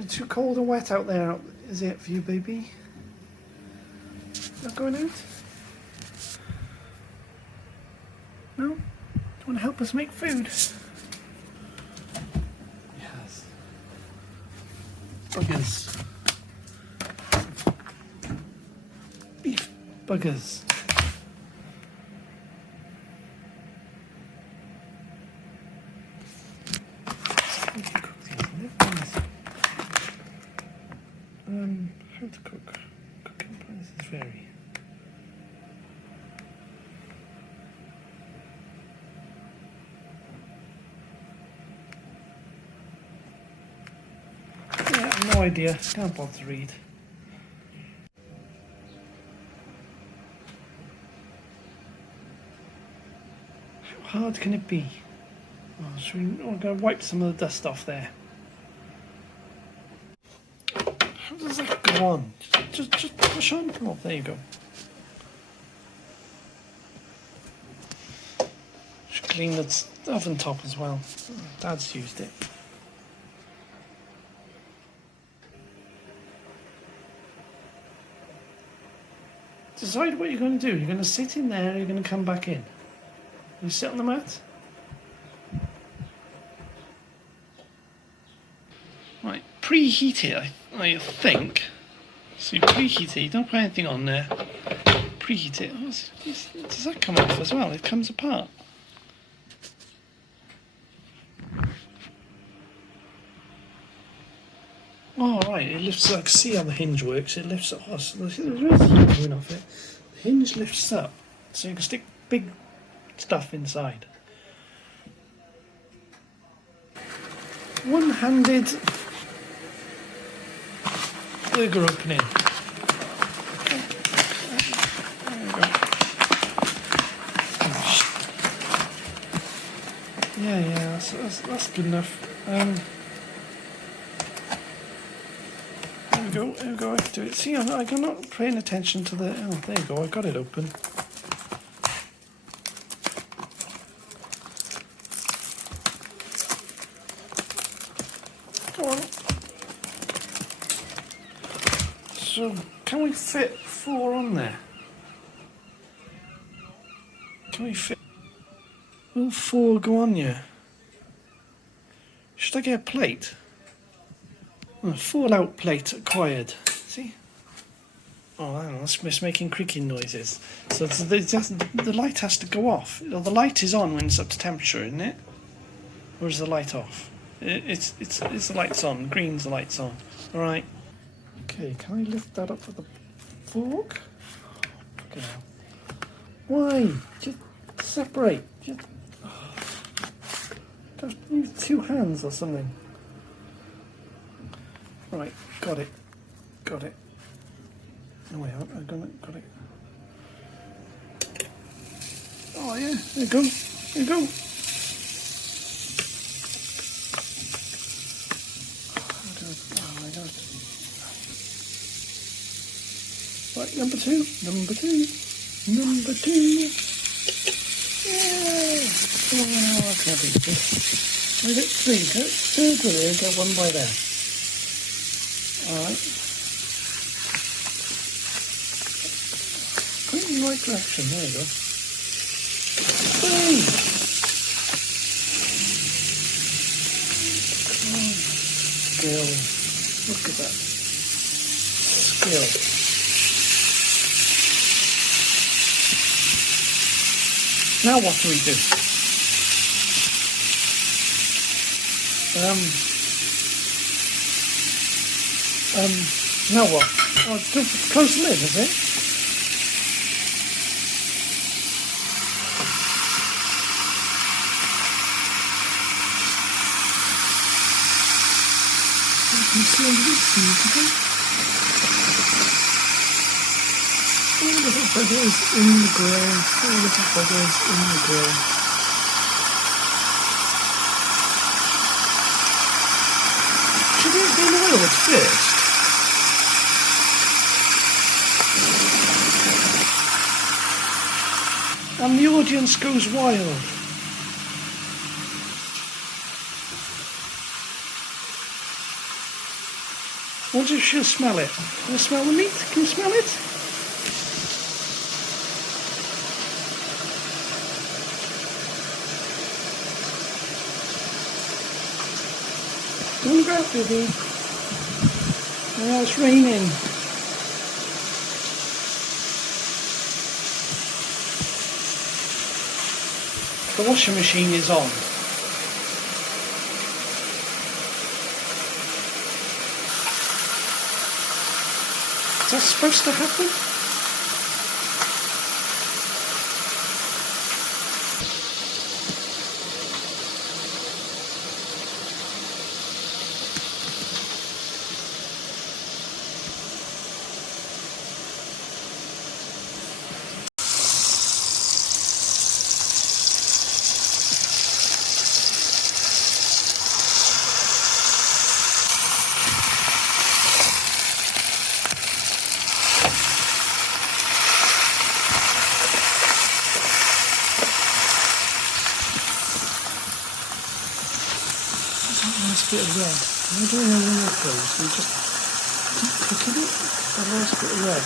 It's too cold and wet out there, is it for you, baby? Not going out? No? Do you want to help us make food? Yes. Buggers. Beef buggers. How to cook. Cooking prices vary. Yeah, no idea. Can't bother to read. How hard can it be? Oh, we're going to wipe some of the dust off there. How does that go on? Just push on. Oh, there you go. Should clean the oven top as well. Dad's used it. Decide what you're going to do. You're going to sit in there or you're going to come back in. You sit on the mat. Right, preheat it, I think. So you preheat it, you don't put anything on there. Preheat it. Oh, does that come off as well? It comes apart. Oh, right, it lifts up. See how the hinge works? It lifts up. Oh, so there's heat coming off it. The hinge lifts up, so you can stick big stuff inside. One-handed burger opening. There we go. Yeah, that's good enough. There we go, I can do it. See, I'm not paying attention to the... Oh, there you go, I got it open. Go on. So, can we fit 4 on there? Can we fit... Will 4 go on here? Should I get a plate? Oh, fallout plate acquired. See? Oh, hang on, that's making creaking noises. So the light has to go off. The light is on when it's up to temperature, isn't it? Or is the light off? It's the light's on. Green's the light's on. All right. Okay, can I lift that up with a fork? Okay. Why? Just separate. Just use 2 hands or something. Right, got it. No, wait, I've got it. Oh yeah, there you go. Oh my God. Right, number two. Yeah. Oh, I can't beat this. We get 3. Go there, get 1 by there. Alright. Put it in the right direction, there you go. Hey! Oh, skill. Look at that. Skill. Now what do we do? Now what? Oh, just close the lid, is it? You see under the seat, all little buggers in the ground. Should it be oiled first? And the audience goes wild. What does you smell it? Can you smell the meat? Can you smell it? Go and grab, baby. Oh, it's raining. The washing machine is on. Is that supposed to happen? Nice bit of red. Why do I know when that goes? We just keep cooking it. A nice bit of red.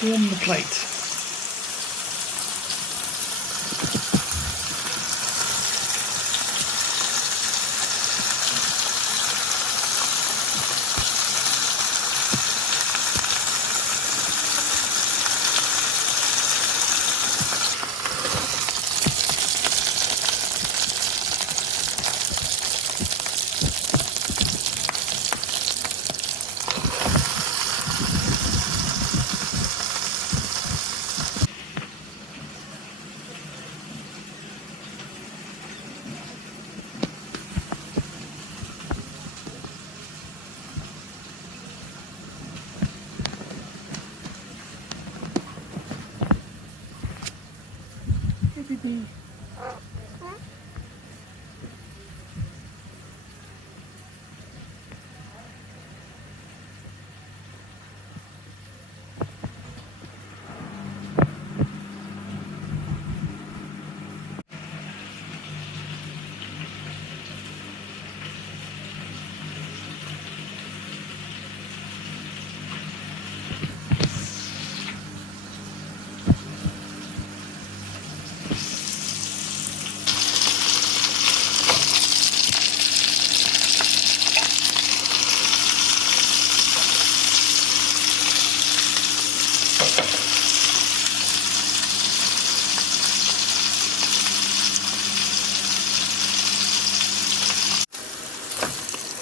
Warm the plate. Baby.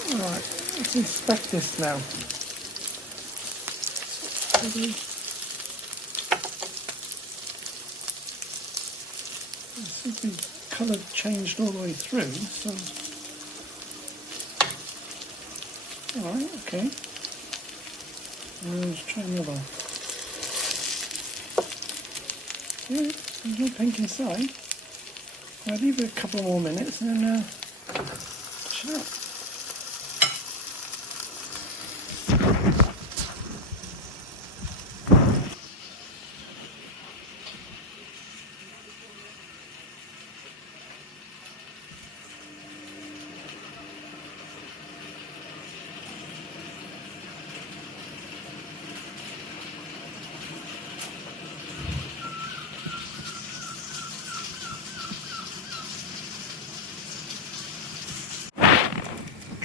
Alright, let's inspect this now. Maybe. I think the colour changed all the way through, so... Alright, okay. Let's try another. Yeah, there's no pink inside. I'll leave it a couple more minutes and then dish it up.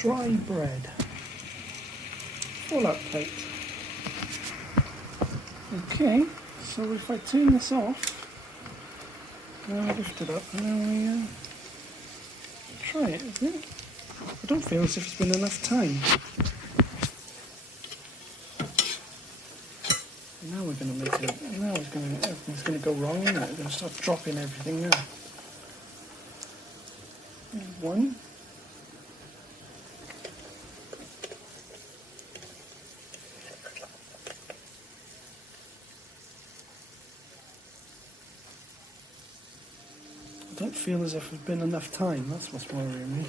dry bread. Fallout plate. Okay, so if I turn this off, and I lift it up, and then we try it, isn't it? I don't feel as if it's been enough time. Now we're going to make it. Now everything's going to go wrong. Isn't it? We're going to start dropping everything now. One. I don't feel as if there's been enough time. That's what's worrying me.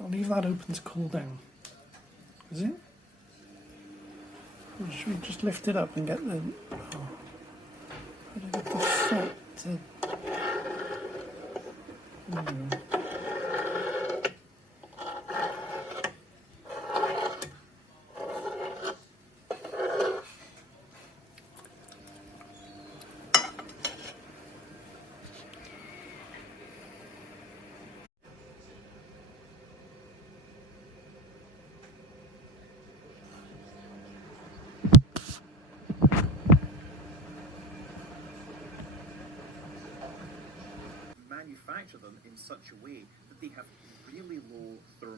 I'll leave that open to cool down. Is it? Or should we just lift it up and get the... Oh, how do I get the fat to... manufacture them in such a way that they have really low thermal